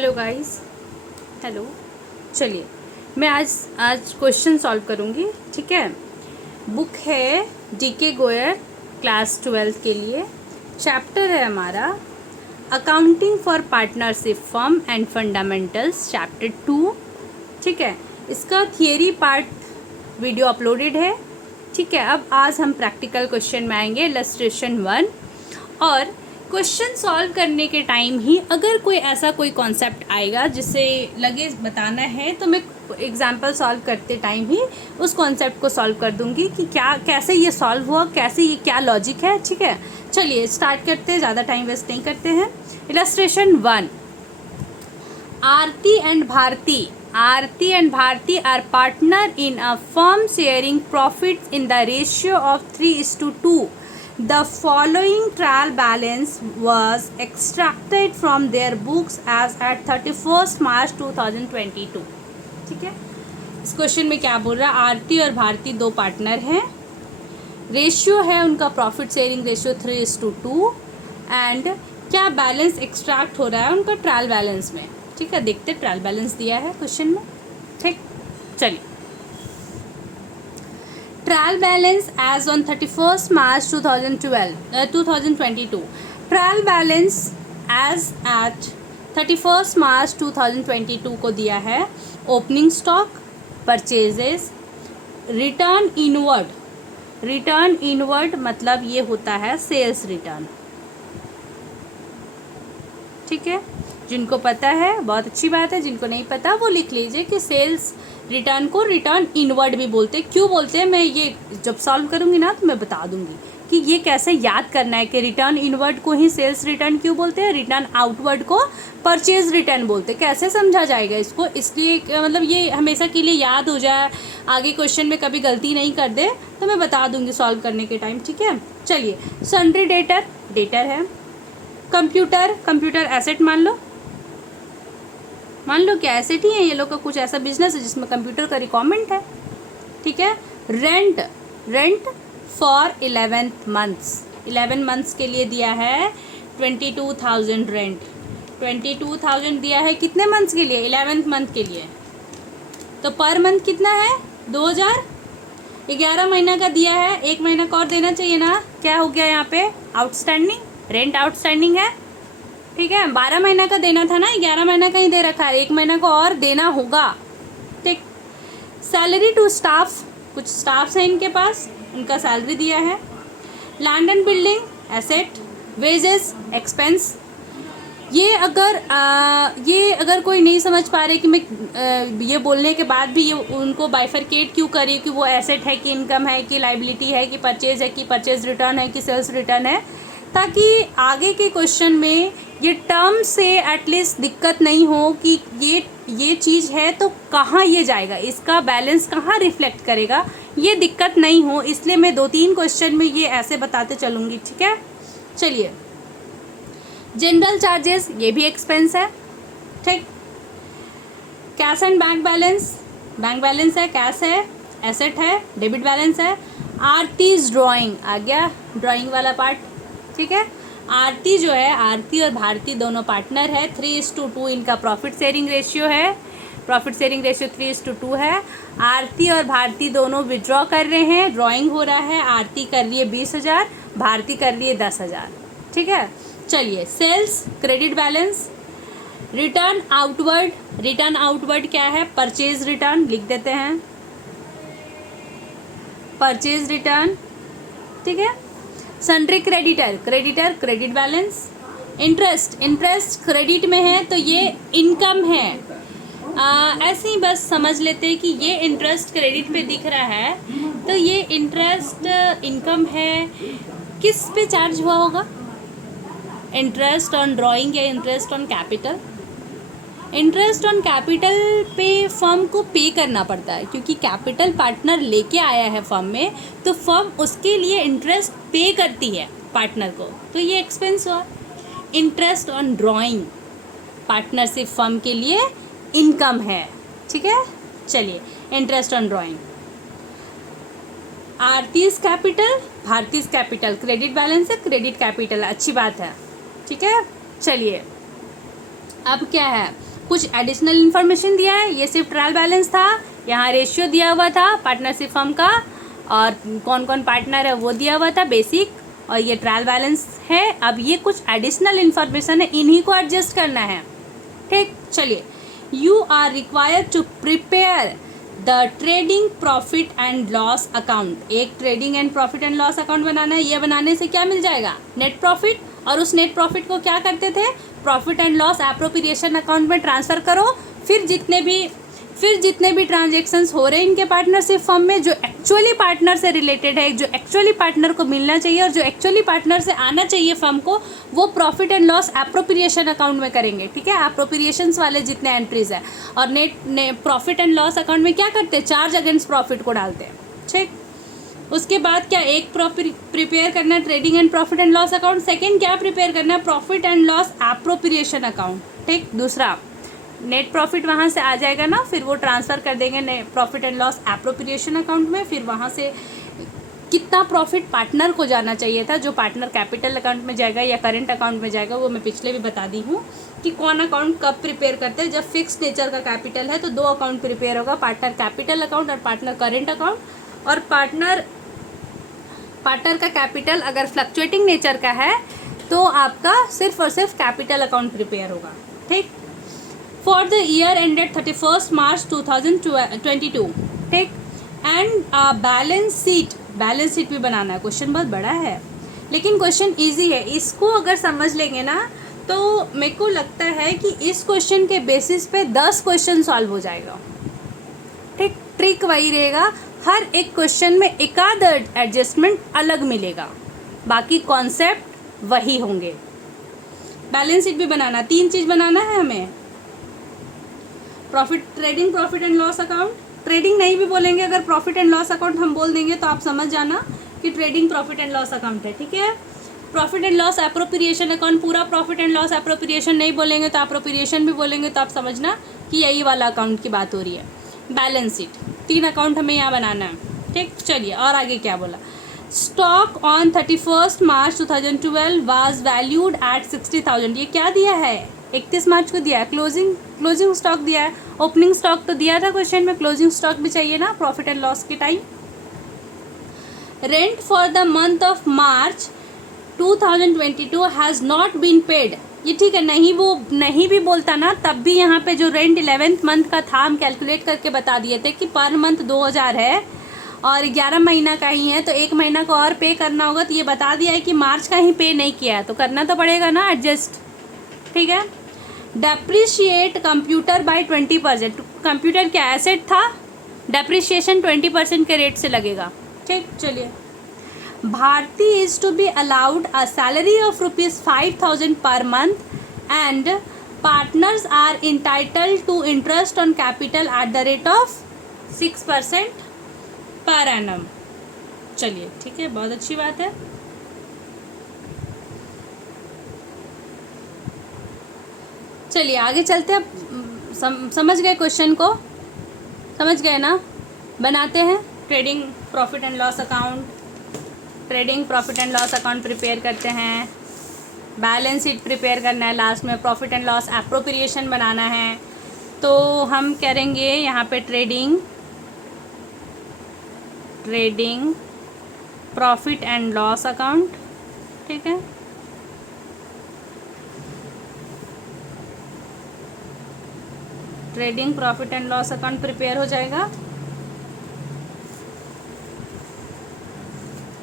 Hello guys. Hello. चलिए मैं आज क्वेश्चन सॉल्व करूँगी। ठीक है, बुक है डीके गोयर क्लास 12 के लिए। चैप्टर है हमारा accounting for partnership firm and fundamentals chapter 2। ठीक है, इसका थियरी पार्ट वीडियो अपलोडेड है। ठीक है, अब आज हम प्रैक्टिकल क्वेश्चन में आएंगे, इलस्ट्रेशन 1। और क्वेश्चन सॉल्व करने के टाइम ही अगर कोई ऐसा कोई कॉन्सेप्ट आएगा जिसे लगे बताना है तो मैं एग्जाम्पल सॉल्व करते टाइम ही उस कॉन्सेप्ट को सॉल्व कर दूंगी कि क्या कैसे ये सॉल्व हुआ, कैसे ये क्या लॉजिक है। ठीक है, चलिए स्टार्ट करते हैं, ज़्यादा टाइम वेस्ट नहीं करते हैं। Illustration 1। Aarti and Bharti are partner in a firm sharing profits in the ratio of 3:2. The following trial balance was extracted from their books as at 31st March 2022. ठीक है, इस क्वेश्चन में क्या बोल रहा है, आरती और भारती दो पार्टनर हैं, रेशियो है उनका प्रॉफिट शेयरिंग रेशियो 3:2 एंड क्या बैलेंस एक्सट्रैक्ट हो रहा है उनका ट्रायल बैलेंस में। ठीक है, देखते ट्रायल बैलेंस दिया है क्वेश्चन में। ठीक, चलिए trial balance as on 31st March 2022. Trial balance as at 31st March 2022 को दिया है opening stock, purchases, return inward मतलब ये होता है सेल्स रिटर्न। ठीक है, जिनको पता है बहुत अच्छी बात है, जिनको नहीं पता वो लिख लीजिए कि सेल्स रिटर्न को रिटर्न इनवर्ड भी बोलते हैं। क्यों बोलते हैं मैं ये जब सॉल्व करूँगी ना तो मैं बता दूँगी कि ये कैसे याद करना है कि रिटर्न इनवर्ड को ही सेल्स रिटर्न क्यों बोलते हैं, रिटर्न आउटवर्ड को परचेज रिटर्न बोलते हैं, कैसे समझा जाएगा इसको। इसलिए मतलब ये हमेशा के लिए याद हो जाए, आगे क्वेश्चन में कभी गलती नहीं कर दे तो मैं बता दूँगी सॉल्व करने के टाइम। ठीक है, चलिए सन्ड्री डेटर है, कंप्यूटर एसेट मान लो क्या एसेट ही है, ये लोग का कुछ ऐसा बिजनेस है जिसमें कंप्यूटर का रिक्वायरमेंट है। ठीक है, रेंट फॉर 11 मंथ्स के लिए दिया है 22,000 रेंट। 22,000 दिया है कितने मंथ्स के लिए, 11th मंथ के लिए, तो पर मंथ कितना है 2,000। 11 महीना का दिया है, एक महीना का और देना चाहिए ना, क्या हो गया यहाँ पे आउटस्टैंडिंग, रेंट आउटस्टैंडिंग है। ठीक है, 12 महीना का देना था ना, 11 महीना का ही दे रखा है, एक महीना को और देना होगा। ठीक, सैलरी टू स्टाफ, कुछ स्टाफ्स हैं इनके पास, उनका सैलरी दिया है। Land and building asset, wages expense. ये अगर कोई नहीं समझ पा रहे कि मैं ये बोलने के बाद भी ये उनको बाइफरकेट क्यों करी कि वो एसेट है कि इनकम है कि लाइबिलिटी है कि परचेज है कि परचेज रिटर्न है कि सेल्स रिटर्न है, ताकि आगे के क्वेश्चन में ये टर्म से एटलीस्ट दिक्कत नहीं हो कि ये चीज़ है तो कहाँ ये जाएगा, इसका बैलेंस कहाँ रिफ्लेक्ट करेगा, ये दिक्कत नहीं हो, इसलिए मैं 2-3 क्वेश्चन में ये ऐसे बताते चलूँगी। ठीक है, चलिए जनरल चार्जेस ये भी एक्सपेंस है। ठीक, कैश एंड बैंक बैलेंस है, कैश है, एसेट है, डेबिट बैलेंस है। आरतीज ड्राइंग आ गया, ड्राइंग वाला पार्ट। ठीक है, आरती जो है, आरती और भारती दोनों पार्टनर है, 3:2 इनका प्रॉफिट शेयरिंग रेशियो है, 3:2 है। आरती और भारती दोनों विड्रॉ कर रहे हैं, ड्राइंग हो रहा है, आरती कर रही है 20,000, भारती कर रही है 10,000। ठीक है, चलिए sales credit balance, return outward क्या है, परचेज रिटर्न लिख देते हैं, परचेज रिटर्न। ठीक है, sundry creditor credit balance. Interest credit में है तो ये इनकम है, ऐसे ही बस समझ लेते हैं कि ये इंटरेस्ट क्रेडिट पे दिख रहा है तो ये इंटरेस्ट इनकम है। किस पे चार्ज हुआ होगा, इंटरेस्ट ऑन ड्राइंग या interest on capital. Interest on capital पे फर्म को पे करना पड़ता है क्योंकि कैपिटल पार्टनर लेके आया है फर्म में, तो फर्म उसके लिए इंटरेस्ट पे करती है पार्टनर को, तो ये एक्सपेंस हुआ। Interest on drawing partnership firm के लिए इनकम है। ठीक है, चलिए interest on drawing. Aarti's capital, Bharti's capital, credit balance है, क्रेडिट कैपिटल, अच्छी बात है। ठीक है, चलिए अब क्या है, कुछ एडिशनल इन्फॉर्मेशन दिया है, ये सिर्फ ट्रायल बैलेंस था, यहाँ रेशियो दिया हुआ था पार्टनरशिप फर्म का और कौन कौन पार्टनर है वो दिया हुआ था बेसिक, और ये ट्रायल बैलेंस है। अब ये कुछ एडिशनल इन्फॉर्मेशन है, इन्हीं को एडजस्ट करना है। ठीक, चलिए, you are required to prepare the trading profit and loss account. एक trading and profit and loss account बनाना है। ये बनाने से क्या मिल जाएगा? नेट प्रॉफिट, और उस नेट प्रॉफिट को क्या करते थे? Profit and loss appropriation account में ट्रांसफ़र करो। फिर जितने भी ट्रांजेक्शन्स हो रहे हैं इनके पार्टनरशिप फर्म में, जो एक्चुअली पार्टनर से रिलेटेड है, जो एक्चुअली पार्टनर को मिलना चाहिए और जो एक्चुअली पार्टनर से आना चाहिए फर्म को, वो profit and loss appropriation account में करेंगे। ठीक है, एप्रोप्रिएशंस वाले जितने एंट्रीज है, और net profit and loss account में क्या करते हैं? चार्ज अगेंस्ट प्रॉफिट को डालते हैं। ठीक, उसके बाद क्या एक प्रिपेयर करना है? Trading and profit and loss account. Second क्या प्रिपेयर करना है? Profit and loss appropriation account. ठीक, दूसरा नेट प्रॉफिट वहाँ से आ जाएगा ना, फिर वो ट्रांसफ़र कर देंगे profit and loss appropriation account में। फिर वहाँ से कितना प्रॉफिट पार्टनर को जाना चाहिए था, जो पार्टनर कैपिटल अकाउंट में जाएगा या करेंट अकाउंट में जाएगा, वो मैं पिछले भी बता दी हूँ कि कौन अकाउंट कब प्रिपेयर करते हैं। जब फिक्स नेचर का कैपिटल है तो दो अकाउंट प्रिपेयर होगा, पार्टनर कैपिटल अकाउंट और पार्टनर करेंट अकाउंट। और पार्टनर का कैपिटल अगर फ्लक्चुएटिंग नेचर का है तो आपका सिर्फ और सिर्फ कैपिटल अकाउंट प्रिपेयर होगा। ठीक, फॉर द ईयर एंडेड 31 मार्च 2022। ठीक, एंड बैलेंस शीट भी बनाना है। क्वेश्चन बहुत बड़ा है लेकिन क्वेश्चन इजी है, इसको अगर समझ लेंगे ना तो मेरे को लगता है कि इस क्वेश्चन के बेसिस पे 10 क्वेश्चन सॉल्व हो जाएगा। ठीक, ट्रिक वही रहेगा, हर एक क्वेश्चन में एक आध एडजस्टमेंट अलग मिलेगा, बाकी कॉन्सेप्ट वही होंगे। बैलेंस शीट भी बनाना, 3 चीज़ बनाना है हमें। Trading profit and loss account, trading नहीं भी बोलेंगे, अगर प्रॉफिट एंड लॉस अकाउंट हम बोल देंगे तो आप समझ जाना कि trading profit and loss account है। ठीक है, profit and loss appropriation account, पूरा प्रॉफिट एंड लॉस एप्रोप्रिएशन नहीं बोलेंगे तो एप्रोप्रिएशन भी बोलेंगे तो आप समझना कि यही वाला अकाउंट की बात हो रही है। बैलेंस शीट, 3 अकाउंट हमें यहाँ बनाना है। ठीक, चलिए, और आगे क्या बोला? Stock on 31 March 2012 was valued at 60,000। ये क्या दिया है? 31 मार्च को दिया है। क्लोजिंग स्टॉक दिया है, ओपनिंग स्टॉक तो दिया था क्वेश्चन में, क्लोजिंग स्टॉक भी चाहिए ना प्रॉफिट एंड लॉस के time. Rent for the month of March 2022 has not been paid. ये ठीक है, नहीं भी बोलता ना तब भी यहाँ पे जो रेंट 11th मंथ का था हम कैलकुलेट करके बता दिए थे कि पर मंथ 2000 है और 11 महीना का ही है, तो 1 महीना को और पे करना होगा। तो ये बता दिया है कि मार्च का ही पे नहीं किया है तो करना तो पड़ेगा ना एडजस्ट। ठीक है, डेप्रिशिएट कंप्यूटर बाय 20%। कंप्यूटर क्या एसेट था, डेप्रिशिएशन 20% के रेट से लगेगा। ठीक, चलिए, Bharti is to be allowed a salary of ₹5,000 per month and partners are entitled to interest on capital at the rate of 6% per annum. चलिए, ठीक है, बहुत अच्छी बात है। चलिए आगे चलते हैं। समझ गए क्वेश्चन को? समझ गए ना? बनाते हैं trading profit and loss account. Trading profit and loss account prepare करते हैं, बैलेंस शीट प्रिपेयर करना है, लास्ट में प्रॉफिट एंड लॉस एप्रोप्रिएशन बनाना है। तो हम करेंगे यहाँ पे trading profit and loss account. ठीक है, trading profit and loss account prepare हो जाएगा।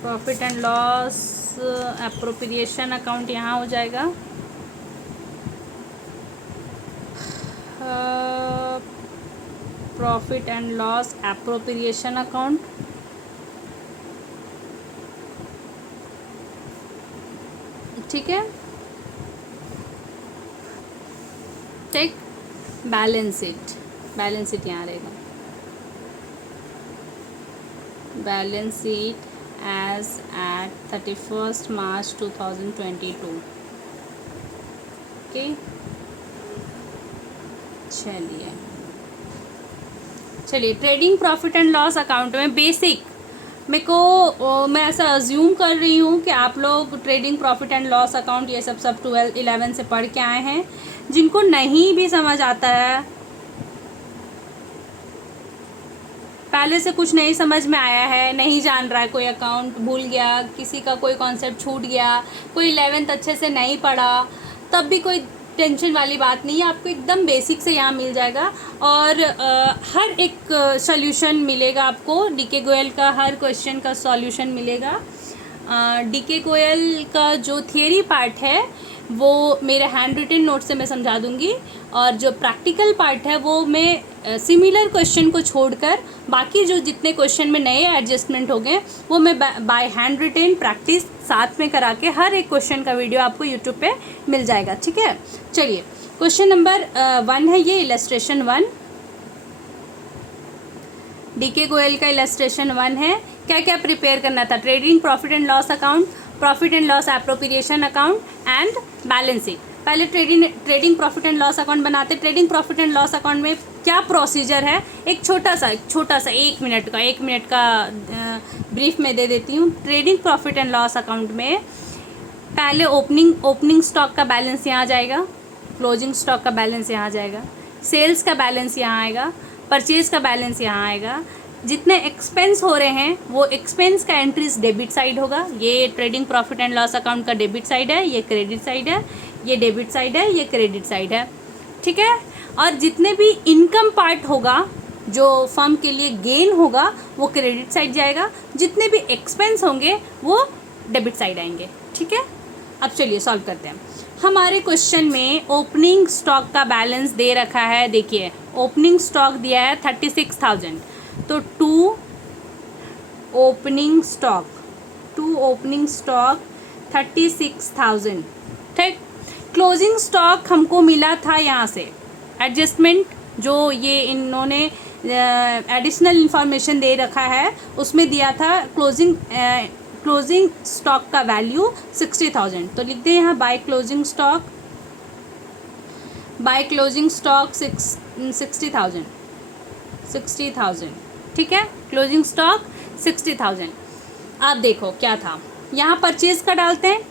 Profit and loss appropriation account यहाँ हो जाएगा। Profit and loss appropriation account. ठीक है, ठीक, बैलेंस शीट यहाँ रहेगा। Balance sheet as at 31st March 2022। Okay, चलिए trading profit and loss account में बेसिक मैं ऐसा अज्यूम कर रही हूँ कि आप लोग trading profit and loss account ये सब 12 11 से पढ़ के आए हैं। जिनको नहीं भी समझ आता है, पहले से कुछ नहीं समझ में आया है, नहीं जान रहा है, कोई अकाउंट भूल गया, किसी का कोई कॉन्सेप्ट छूट गया, कोई 11th अच्छे से नहीं पढ़ा, तब भी कोई टेंशन वाली बात नहीं है, आपको एकदम बेसिक से यहाँ मिल जाएगा। और हर एक सॉल्यूशन मिलेगा आपको, डीके गोयल का हर क्वेश्चन का सॉल्यूशन मिलेगा। डीके गोयल का जो थियरी पार्ट है वो मेरे हैंड रिटन नोट से मैं समझा दूंगी, और जो प्रैक्टिकल पार्ट है वो मैं सिमिलर क्वेश्चन को छोड़कर बाकी जो जितने क्वेश्चन में नए एडजस्टमेंट हो गए वो मैं बाय हैंड रिटन प्रैक्टिस साथ में करा के हर एक क्वेश्चन का वीडियो आपको यूट्यूब पे मिल जाएगा। ठीक है, चलिए क्वेश्चन नंबर 1 है ये, इलस्ट्रेशन 1, डीके गोयल का इलस्ट्रेशन 1 है। क्या क्या प्रिपेयर करना था? Trading profit and loss account, profit and loss appropriation account and balance sheet. पहले trading profit and loss account बनाते। Trading profit and loss account में क्या प्रोसीजर है, एक छोटा सा 1 मिनट का ब्रीफ में दे देती हूँ। Trading profit and loss account में पहले ओपनिंग स्टॉक का बैलेंस यहाँ आ जाएगा, क्लोजिंग स्टॉक का बैलेंस यहाँ आ जाएगा, सेल्स का बैलेंस यहाँ आएगा, परचेज का बैलेंस यहाँ आएगा, जितने एक्सपेंस हो रहे हैं वो एक्सपेंस का एंट्रीज डेबिट साइड होगा। ये trading profit and loss account का डेबिट साइड है, ये क्रेडिट साइड है, ये डेबिट साइड है, ये क्रेडिट साइड है। ठीक है, और जितने भी इनकम पार्ट होगा जो फर्म के लिए गेन होगा वो क्रेडिट साइड जाएगा, जितने भी एक्सपेंस होंगे वो डेबिट साइड आएंगे। ठीक है, अब चलिए सॉल्व करते हैं। हमारे क्वेश्चन में ओपनिंग स्टॉक का बैलेंस दे रखा है, देखिए ओपनिंग स्टॉक दिया है 36,000, तो टू ओपनिंग स्टॉक 36,000। ठीक, क्लोजिंग स्टॉक हमको मिला था यहाँ से एडजस्टमेंट, जो ये इन्होंने एडिशनल इंफॉर्मेशन दे रखा है उसमें दिया था क्लोजिंग स्टॉक का वैल्यू 60,000। तो लिख दें यहाँ बाय क्लोजिंग स्टॉक 60,000। ठीक है, क्लोजिंग स्टॉक 60,000। अब देखो क्या था, यहाँ परचेज का डालते हैं,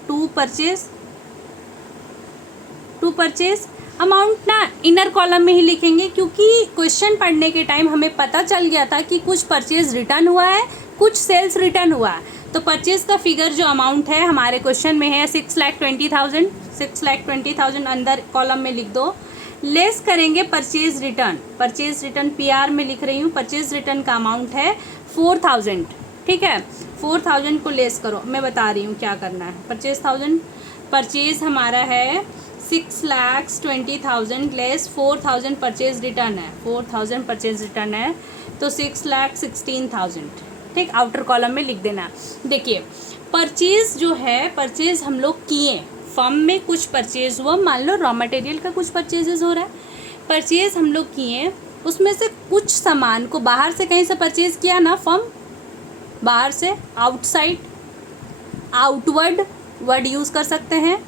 टू परचेज अमाउंट ना इनर कॉलम में ही लिखेंगे, क्योंकि क्वेश्चन पढ़ने के टाइम हमें पता चल गया था कि कुछ परचेज रिटर्न हुआ है, कुछ सेल्स रिटर्न हुआ है। तो परचेज का फिगर जो अमाउंट है हमारे क्वेश्चन में है 6,20,000 अंदर कॉलम में लिख दो। लेस करेंगे परचेज रिटर्न PR में लिख रही हूँ, परचेज रिटर्न का अमाउंट है 4,000। ठीक है, 4,000 को लेस करो, मैं बता रही हूँ क्या करना है। परचेज हमारा है 6,20,000 लेस 4,000 परचेज रिटर्न है, 4,000 परचेज रिटर्न है, तो 6,16,000। ठीक, आउटर कॉलम में लिख देना। देखिए परचेज जो है, परचेज हम लोग किए, फर्म में कुछ परचेज हुआ, मान लो रॉ मटेरियल का कुछ परचेजेस हो रहा है, परचेज हम लोग किए, उसमें से कुछ सामान को बाहर से कहीं से परचेज किया ना फर्म, बाहर से, आउटवर्ड वर्ड यूज़ कर सकते हैं।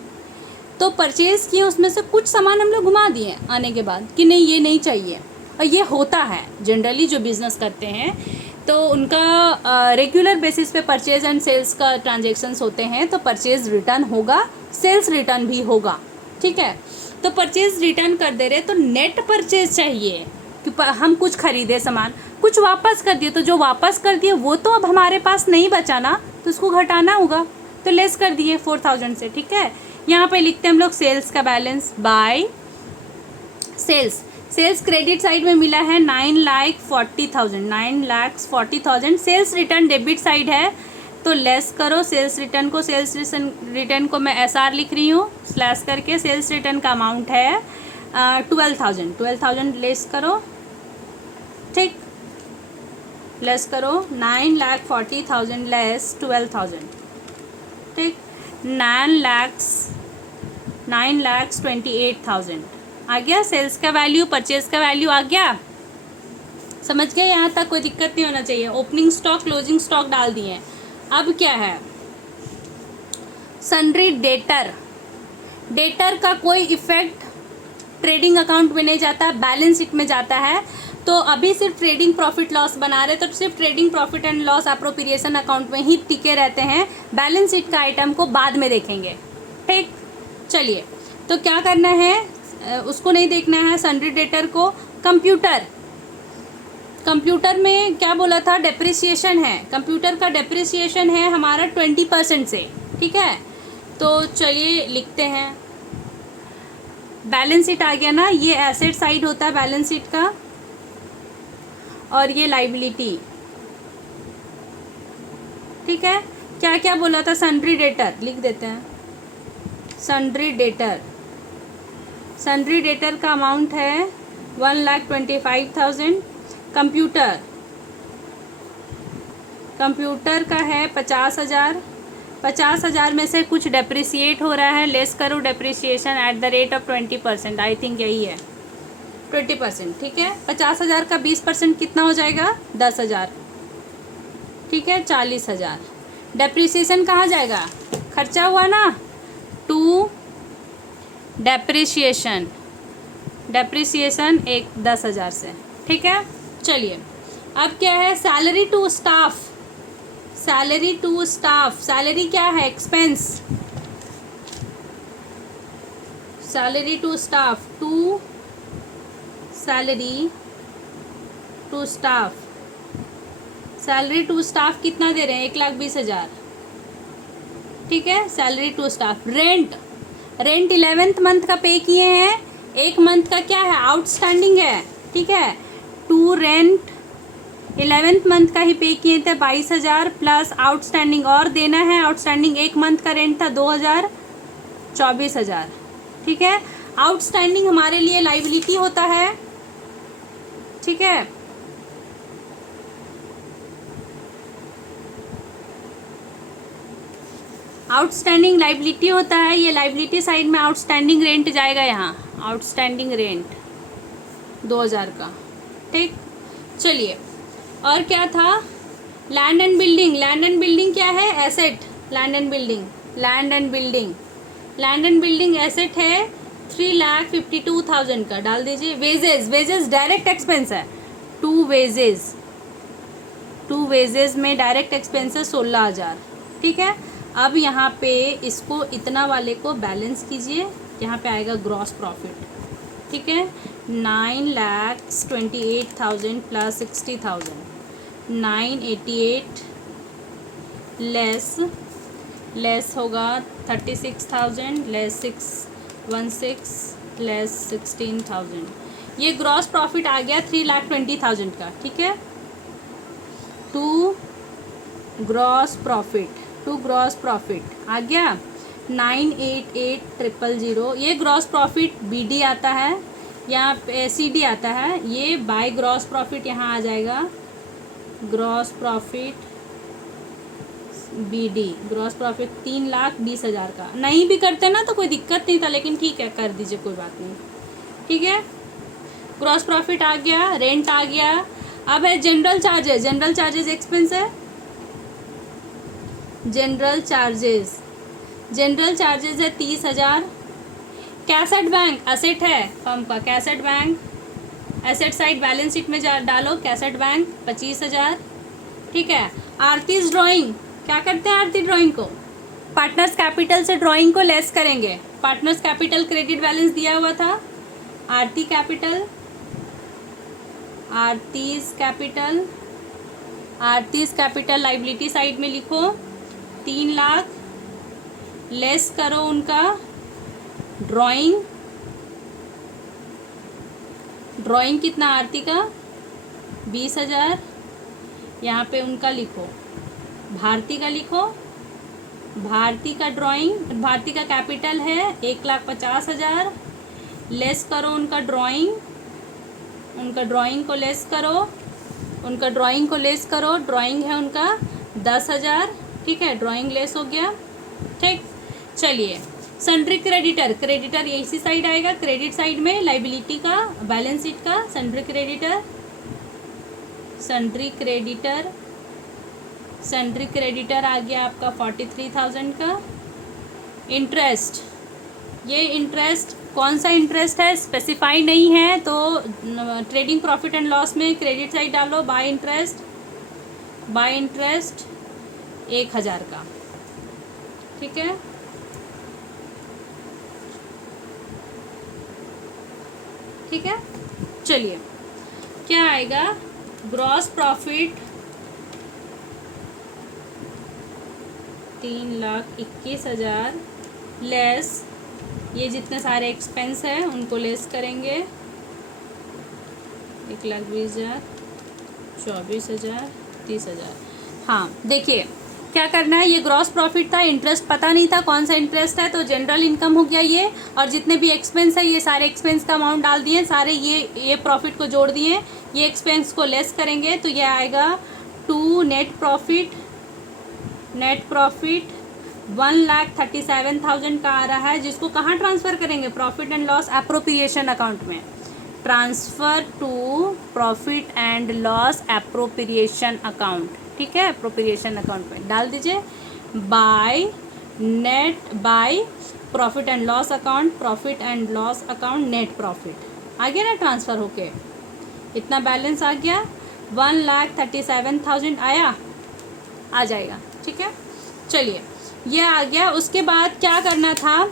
तो परचेज किए, उसमें से कुछ सामान हम लोग घुमा दिए आने के बाद कि नहीं ये नहीं चाहिए, और ये होता है जनरली जो बिज़नेस करते हैं तो उनका रेगुलर बेसिस पे परचेज एंड सेल्स का ट्रांजेक्शन्स होते हैं, तो परचेज रिटर्न होगा, सेल्स रिटर्न भी होगा। ठीक है, तो परचेज रिटर्न कर दे रहे तो नेट परचेज चाहिए कि हम कुछ खरीदे सामान, कुछ वापस कर दिए, तो जो वापस कर दिए वो तो अब हमारे पास नहीं बचा ना, तो उसको घटाना होगा, तो लेस कर दिए 4,000 से। ठीक है, यहाँ पे लिखते हैं हम लोग सेल्स का balance by sales credit side में मिला है 9,40,000। सेल्स रिटर्न डेबिट साइड है, तो लेस करो सेल्स रिटर्न को, मैं SR लिख रही हूँ स्लैश करके। सेल्स रिटर्न का अमाउंट है 12,000 लेस करो। ठीक, लेस करो 9,40,000 लेस 12,000। ठीक, 9,28,000 आ गया सेल्स का वैल्यू, परचेज का वैल्यू आ गया। समझ गए, यहाँ तक कोई दिक्कत नहीं होना चाहिए। ओपनिंग स्टॉक क्लोजिंग स्टॉक डाल दिए। अब क्या है, सन्ड्री डेटर का कोई इफेक्ट ट्रेडिंग अकाउंट में नहीं जाता, बैलेंस शीट में जाता है। तो अभी सिर्फ ट्रेडिंग प्रॉफिट लॉस बना रहे, तो सिर्फ trading profit and loss appropriation account में ही टिके रहते हैं, बैलेंस शीट का आइटम को बाद में देखेंगे। ठीक, चलिए तो क्या करना है, उसको नहीं देखना है, सन्ड्री डेटर को। कंप्यूटर में क्या बोला था, डेप्रिसिएशन है, कंप्यूटर का डेप्रिसिएशन है हमारा 20% से, ठीक है। तो चलिए लिखते हैं, बैलेंस शीट आ गया ना, ये एसेट साइड होता है बैलेंस शीट का, और ये लाइबिलिटी, ठीक है। क्या क्या बोला था, सन्ड्री डेटर लिख देते हैं, सन्ड्री डेटर का अमाउंट है 1,25,000। कंप्यूटर का है 50,000। 50,000 में से कुछ डेप्रिसिएट हो रहा है, लेस करो depreciation eight the rate of 20%, I think यही है 20%, ठीक है। 50,000 का 20% कितना हो जाएगा, 10,000, ठीक है, 40,000। डेप्रिसिएशन कहाँ जाएगा, खर्चा हुआ ना, टू डेप्रिसिएशन एक 10,000 से, ठीक है। चलिए अब क्या है, सैलरी टू स्टाफ। सैलरी क्या है, expense. Salary to staff, salary to staff कितना दे रहे हैं, 1,20,000, ठीक है। Salary to staff. Rent 11th month का पे किए हैं, एक मंथ का क्या है, आउटस्टैंडिंग है, ठीक है। टू रेंट 11th मंथ का ही पे किए थे 22,000 प्लस आउटस्टैंडिंग और देना है, आउटस्टैंडिंग एक मंथ का रेंट था 2,000, 24,000, ठीक है। आउटस्टैंडिंग हमारे लिए लाइबिलिटी होता है, ठीक है। आउटस्टैंडिंग लाइबिलिटी होता है, ये लाइबिलिटी साइड में आउटस्टैंडिंग रेंट जाएगा, यहाँ आउटस्टैंडिंग रेंट 2,000 का, ठीक। चलिए और क्या था, लैंड एंड बिल्डिंग क्या है, asset. Land and building asset है 3,52,000 का, डाल दीजिए। वेजेस डायरेक्ट एक्सपेंस है, टू वेजेस में डायरेक्ट एक्सपेंस है 16,000, ठीक है। अब यहाँ पे इसको इतना वाले को बैलेंस कीजिए, यहाँ पे आएगा ग्रॉस प्रॉफिट, ठीक है। 9,28,000 प्लस 60,000, 988 लेस होगा 36,000 लेस 616 लेस 16,000, ये ग्रॉस प्रॉफिट आ गया 3,20,000 का, ठीक है। टू ग्रॉस प्रॉफिट आ गया 988,000, ये ग्रॉस प्रॉफिट बीडी आता है, यहाँ पे सीडी आता है, ये बाय ग्रॉस प्रॉफिट यहाँ आ जाएगा, gross profit BD, gross profit 3,20,000 का। नहीं भी करते ना तो कोई दिक्कत नहीं था, लेकिन ठीक है कर दीजिए, कोई बात नहीं, ठीक है। ग्रॉस प्रॉफिट आ गया, रेंट आ गया। अब है जनरल चार्जेस एक्सपेंस है, जनरल चार्जेस है 30,000। कैसेट बैंक असेट है फर्म का, cassette bank asset side balance sheet में डालो, कैसेट बैंक 25,000, ठीक है। आरतीज ड्राइंग, क्या करते हैं आरती ड्राइंग को, पार्टनर्स कैपिटल से ड्राइंग को लेस करेंगे। पार्टनर्स कैपिटल क्रेडिट बैलेंस दिया हुआ था, आरतीज कैपिटल लाइबिलिटी साइड में लिखो 3 लाख, लेस करो उनका ड्राइंग कितना, आरती का 20,000, यहाँ पे उनका लिखो, भारती का लिखो, भारती का कैपिटल है 1,50,000, लेस करो उनका ड्राइंग को लेस करो, ड्राइंग है उनका 10,000, ठीक है, ड्राइंग लेस हो गया, ठीक। चलिए सन्ड्री क्रेडिटर इसी साइड आएगा, क्रेडिट साइड में लाइबिलिटी का बैलेंस शीट का सन्ड्री क्रेडिटर आ गया आपका 43,000 का। इंटरेस्ट, ये इंटरेस्ट कौन सा इंटरेस्ट है स्पेसिफाई नहीं है, तो ट्रेडिंग प्रॉफिट एंड लॉस में क्रेडिट साइड डालो, बाय इंटरेस्ट 1,000 का, ठीक है। ठीक है, चलिए क्या आएगा, ग्रॉस प्रॉफिट 3,21,000 लेस ये जितने सारे एक्सपेंस है उनको लेस करेंगे, 1,20,000, 24,000, 30,000। हाँ देखिए क्या करना है, ये ग्रॉस प्रॉफिट था, इंटरेस्ट पता नहीं था कौन सा इंटरेस्ट है, तो जनरल इनकम हो गया ये, और जितने भी एक्सपेंस है ये सारे एक्सपेंस का अमाउंट डाल दिए, सारे ये प्रॉफिट को जोड़ दिए, ये एक्सपेंस को लेस करेंगे तो ये आएगा टू नेट प्रॉफिट 1,37,000 का आ रहा है, जिसको कहाँ ट्रांसफ़र करेंगे, profit and loss appropriation account में, transfer to profit and loss appropriation account, ठीक है, एप्रोप्रिएशन अकाउंट में डाल दीजिए, by profit and loss account, profit and loss account net profit आ गया ना ट्रांसफ़र होके, इतना बैलेंस आ गया, 1,37,000 आया, आ जाएगा, ठीक है, चलिए ये आ गया। उसके बाद क्या करना था,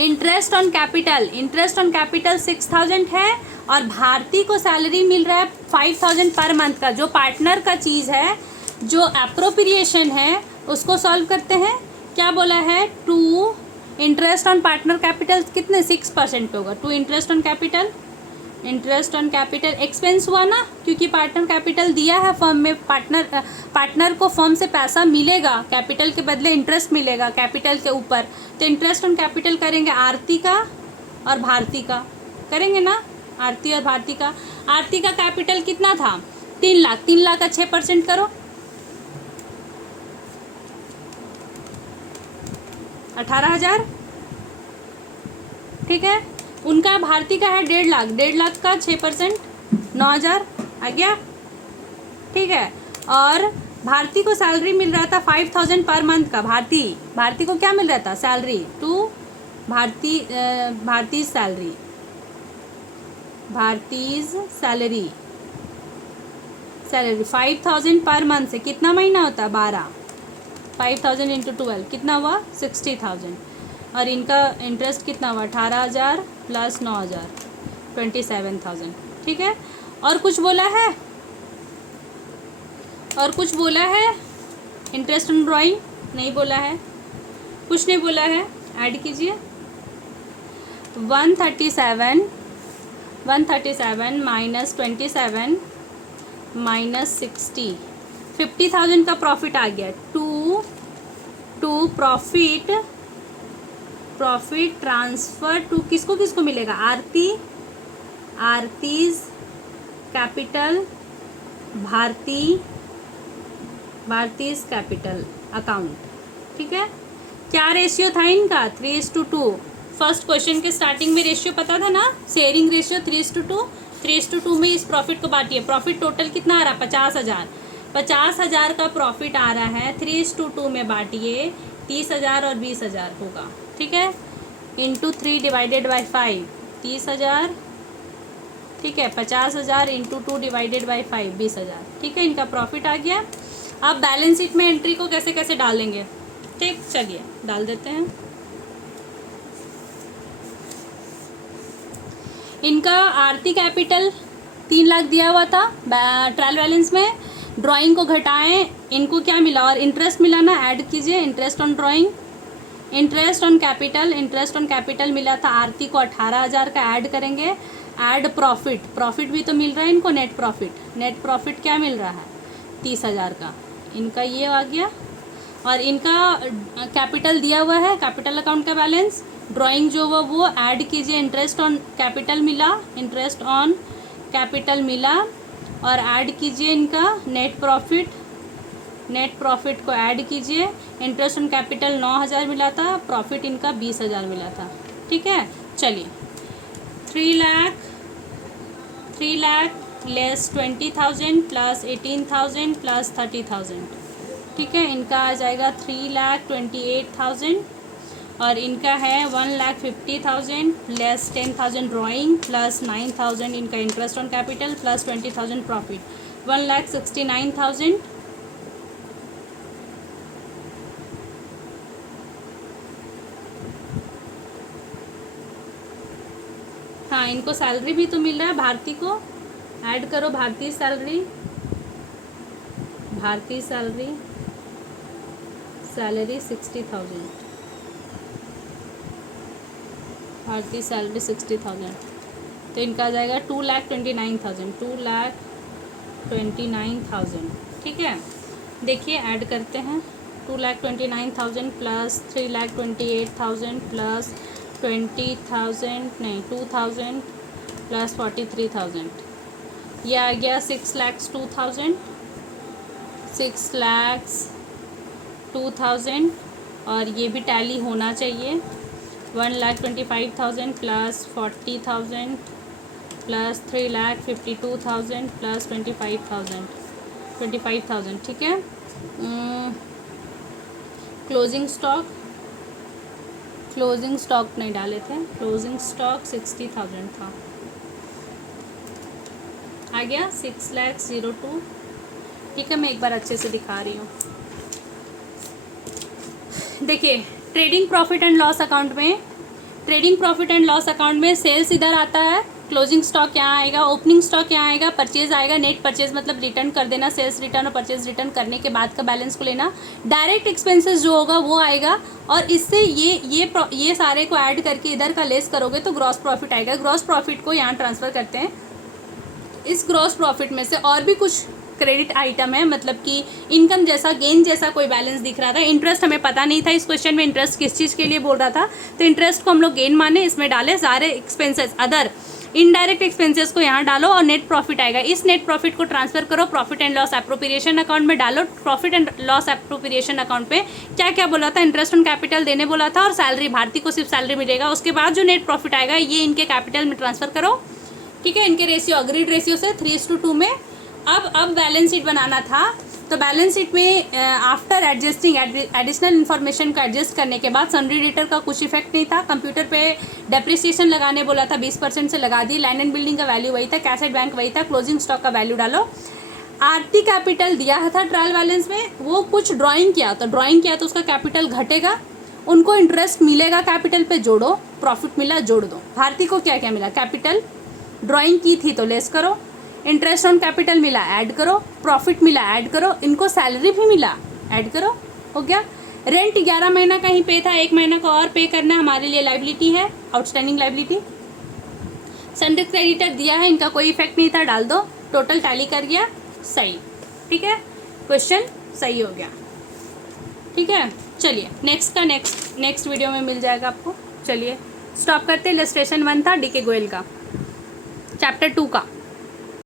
interest on capital, interest on capital 6,000 है, और भारती को सैलरी मिल रहा है 5,000 पर मंथ का, जो पार्टनर का चीज़ है, जो एप्रोप्रिएशन है उसको सॉल्व करते हैं, क्या बोला है, to interest on partner capital कितने 6% पे होगा, to interest on capital, interest on capital expense हुआ ना, क्योंकि पार्टनर कैपिटल दिया है फर्म में, पार्टनर को फर्म से पैसा मिलेगा, कैपिटल के बदले इंटरेस्ट मिलेगा कैपिटल के ऊपर, तो इंटरेस्ट ऑन कैपिटल करेंगे आरती का और भारती का, करेंगे ना, आरती और भारती का। आरती का कैपिटल कितना था, 3 लाख, 3 लाख का 6% करो, 18,000, ठीक है, उनका भारती का है 1.5 लाख, 1.5 लाख का 6% 9,000 आ गया, ठीक है, और भारती को सैलरी मिल रहा था 5,000 पर मंथ का, भारती को क्या मिल रहा था, salary, to भारतीज salary 5,000 per month से कितना महीना होता है, 12, 5,000 इंटू 12 कितना हुआ, 60,000, और इनका इंटरेस्ट कितना हुआ, 18,000 प्लस 9,000, 27,000, ठीक है, और कुछ बोला है, इंटरेस्ट ऑन ड्राइंग नहीं बोला है, कुछ नहीं बोला है, ऐड कीजिए, 137 माइनस 27 माइनस 60, 50,000 का प्रॉफिट आ गया, टू प्रॉफिट ट्रांसफ़र टू किसको मिलेगा, Aarti's capital, Bharti's capital account, ठीक है, क्या रेशियो था इनका, 3:2, फर्स्ट क्वेश्चन के स्टार्टिंग में रेशियो पता था ना, शेयरिंग रेशियो 3:2, 3:2 में इस प्रॉफिट को बांटिए, प्रॉफिट टोटल कितना आ रहा है, 50,000 का प्रॉफिट आ रहा है, 3:2 में बांटिए, 30,000 और 20,000 होगा, ठीक है, इंटू 3 डिवाइडेड बाई 5, 30,000, ठीक है, 50,000 इंटू 2 डिवाइडेड बाई 5, 20,000, ठीक है, इनका प्रॉफिट आ गया। अब बैलेंस शीट में एंट्री को कैसे कैसे डालेंगे, ठीक, चलिए डाल देते हैं। इनका आरती कैपिटल 3 लाख दिया हुआ था ट्रायल बैलेंस में, ड्राइंग को घटाएं, इनको क्या मिला, और इंटरेस्ट मिला ना, ऐड कीजिए, interest on drawing, interest on capital मिला था आरती को 18,000 का, ऐड करेंगे, ऐड प्रॉफिट भी तो मिल रहा है इनको, नेट प्रॉफिट क्या मिल रहा है, 30,000 का, इनका ये आ गया, और इनका कैपिटल दिया हुआ है, कैपिटल अकाउंट का बैलेंस, ड्राइंग जो हुआ वो ऐड कीजिए, इंटरेस्ट ऑन कैपिटल मिला, और ऐड कीजिए इनका नेट प्रॉफिट को ऐड कीजिए, इंटरेस्ट ऑन कैपिटल 9,000 मिला था, प्रॉफिट इनका 20,000 मिला था, ठीक है, चलिए 3 लाख लेस 20,000 प्लस 18,000 प्लस 30,000, ठीक है, इनका आ जाएगा 3,28,000, और इनका है 1,50,000 लेस 10,000 ड्राइंग प्लस 9,000 इनका interest on capital plus 20,000 profit, 1,69,000, हाँ, इनको सैलरी भी तो मिल रहा है, भारती को ऐड करो, भारतीय सैलरी, भारतीय सैलरी, सैलरी 60,000, भारतीय सैलरी 60,000, तो इनका आ जाएगा 2,29,000, 2,29,000, ठीक है। देखिए ऐड करते हैं, 2,29,000 प्लस 3,28,000 प्लस 20,000 नहीं 2,000 प्लस 43,000, यह आ गया 6,02,000, 6,02,000, और ये भी टैली होना चाहिए। 1,25,000 प्लस 40,000 प्लस 3,52,000 प्लस 25,000, ठीक है। क्लोजिंग स्टॉक नहीं डाले थे, क्लोजिंग स्टॉक 60,000 था, आ गया 6,02,000, ठीक है। मैं एक बार अच्छे से दिखा रही हूँ। देखिए trading profit and loss account में सेल्स इधर आता है, क्लोजिंग स्टॉक यहाँ आएगा, ओपनिंग स्टॉक यहाँ आएगा, परचेज आएगा, नेट परचेज मतलब रिटर्न कर देना, सेल्स रिटर्न और परचेज रिटर्न करने के बाद का बैलेंस को लेना, डायरेक्ट एक्सपेंसेस जो होगा वो आएगा, और इससे ये सारे को ऐड करके इधर का लेस करोगे तो ग्रॉस प्रॉफिट आएगा। ग्रॉस प्रॉफिट को यहाँ ट्रांसफ़र करते हैं। इस ग्रॉस प्रॉफिट में से और भी कुछ क्रेडिट आइटम है, मतलब कि इनकम जैसा, गेन जैसा कोई बैलेंस दिख रहा था। इंटरेस्ट हमें पता नहीं था इस क्वेश्चन में, इंटरेस्ट किस चीज़ के लिए बोल रहा था, तो इंटरेस्ट को हम लोग गेन माने, इसमें डाले, सारे एक्सपेंसेस अदर इनडायरेक्ट एक्सपेंसेस को यहाँ डालो और नेट प्रॉफिट आएगा। इस नेट प्रॉफिट को ट्रांसफर करो, profit and loss appropriation account में डालो। Profit and loss appropriation account पे क्या क्या बोला था, इंटरेस्ट ऑन कैपिटल देने बोला था, और सैलरी, भारती को सिर्फ सैलरी मिलेगा। उसके बाद जो नेट प्रॉफिट आएगा ये इनके कैपिटल में ट्रांसफर करो, ठीक है। इनके रेशियो अग्रीड रेशियो से 3:2 में। अब बैलेंस शीट बनाना था, तो बैलेंस शीट में आफ्टर एडजस्टिंग एडिशनल इन्फॉर्मेशन को एडजस्ट करने के बाद सन्ड्री डेटर का कुछ इफेक्ट नहीं था। कंप्यूटर पे डेप्रिसिएशन लगाने बोला था, 20% से लगा दी। लैंड एंड बिल्डिंग का वैल्यू वही था, कैश एट बैंक वही था, क्लोजिंग स्टॉक का वैल्यू डालो। आरटी कैपिटल दिया था ट्रायल बैलेंस में, वो कुछ ड्राइंग किया तो उसका कैपिटल घटेगा, उनको इंटरेस्ट मिलेगा, कैपिटल पे जोड़ो, प्रॉफिट मिला जोड़ दो। भारती को क्या क्या मिला, कैपिटल, ड्राइंग की थी तो लेस करो, इंटरेस्ट ऑन कैपिटल मिला ऐड करो, प्रॉफिट मिला ऐड करो, इनको सैलरी भी मिला ऐड करो, हो गया। रेंट 11 महीना का ही पे था, 1 महीना का और पे करना हमारे लिए लाइबिलिटी है, आउटस्टैंडिंग लाइबिलिटी। सन्ड्री क्रेडिटर दिया है, इनका कोई इफेक्ट नहीं था, डाल दो, टोटल टैली कर गया, सही, ठीक है। क्वेश्चन सही हो गया, ठीक है। चलिए नेक्स्ट वीडियो में मिल जाएगा आपको। चलिए स्टॉप करते। इलस्ट्रेशन 1 था डी के गोयल का, चैप्टर 2 का।